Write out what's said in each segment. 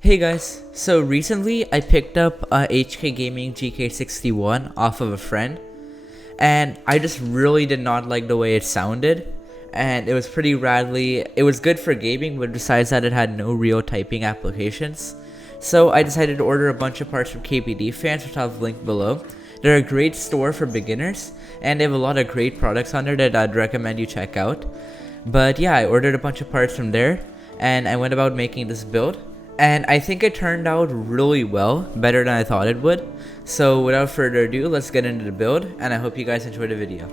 Hey guys, so recently I picked up a HK Gaming GK61 off of a friend, and I just really did not like the way it sounded, and it was pretty it was good for gaming, but besides that it had no real typing applications. So I decided to order a bunch of parts from KBD Fans, which I'll link below. They're a great store for beginners, and they have a lot of great products on there that I'd recommend you check out. But yeah, I ordered a bunch of parts from there, and I went about making this build. And I think it turned out really well, better than I thought it would. So without further ado, let's get into the build, and I hope you guys enjoy the video.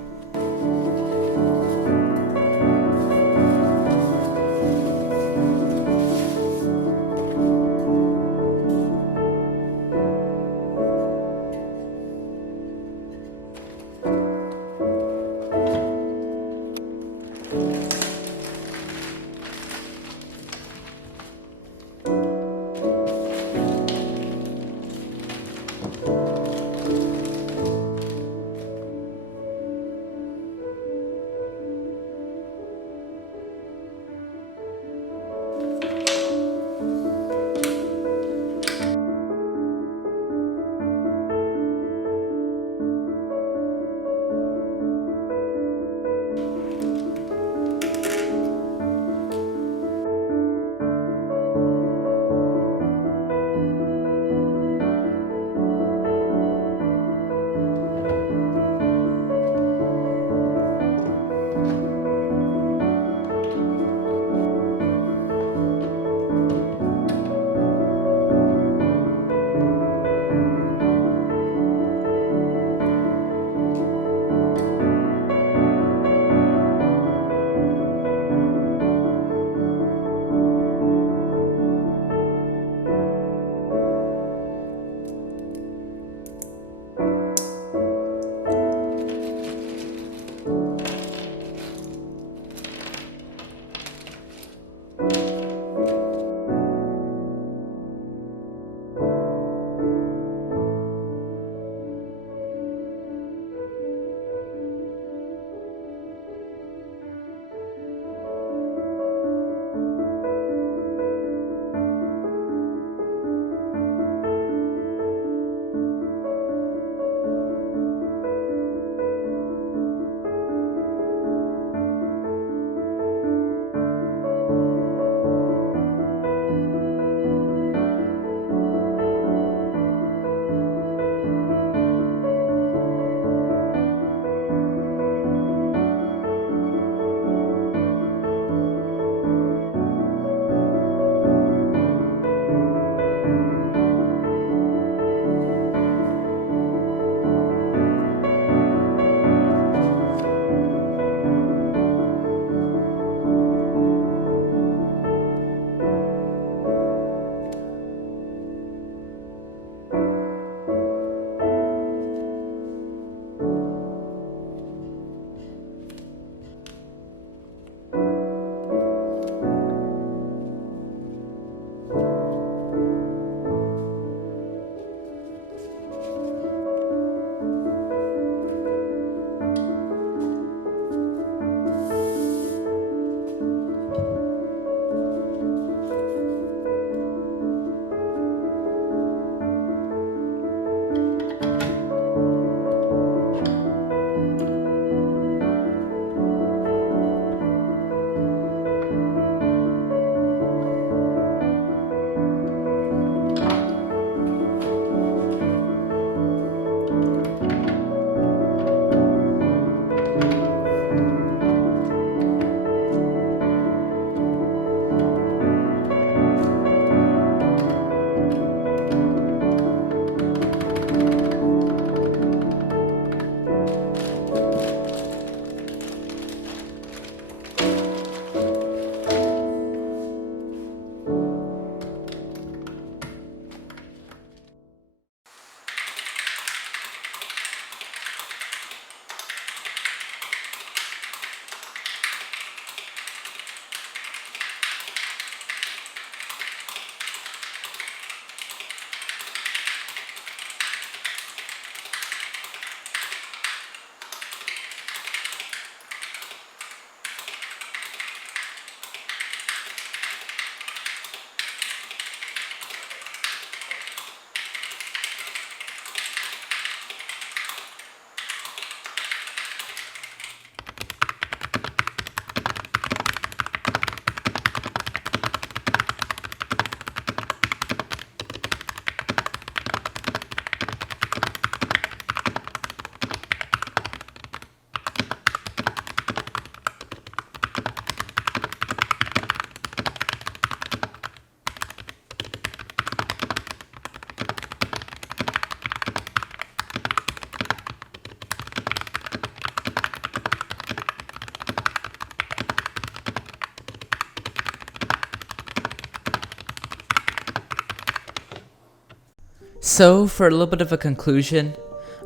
So for a little bit of a conclusion,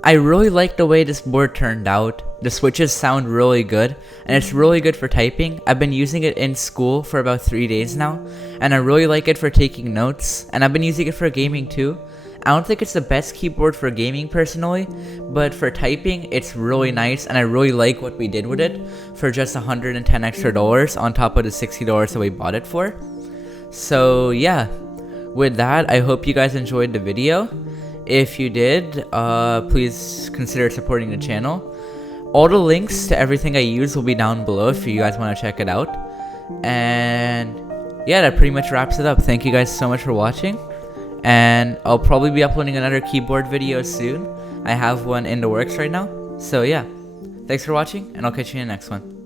I really like the way this board turned out. The switches sound really good, and it's really good for typing. I've been using it in school for about 3 days now, and I really like it for taking notes, and I've been using it for gaming too. I don't think it's the best keyboard for gaming personally, but for typing, it's really nice, and I really like what we did with it for just $110 extra on top of the $60 that we bought it for. So yeah, with that, I hope you guys enjoyed the video. If you did, please consider supporting the channel. All the links to everything I use will be down below if you guys want to check it out. And yeah, that pretty much wraps it up. Thank you guys so much for watching, and I'll probably be uploading another keyboard video soon. I have one in the works right now. So yeah, thanks for watching, and I'll catch you in the next one.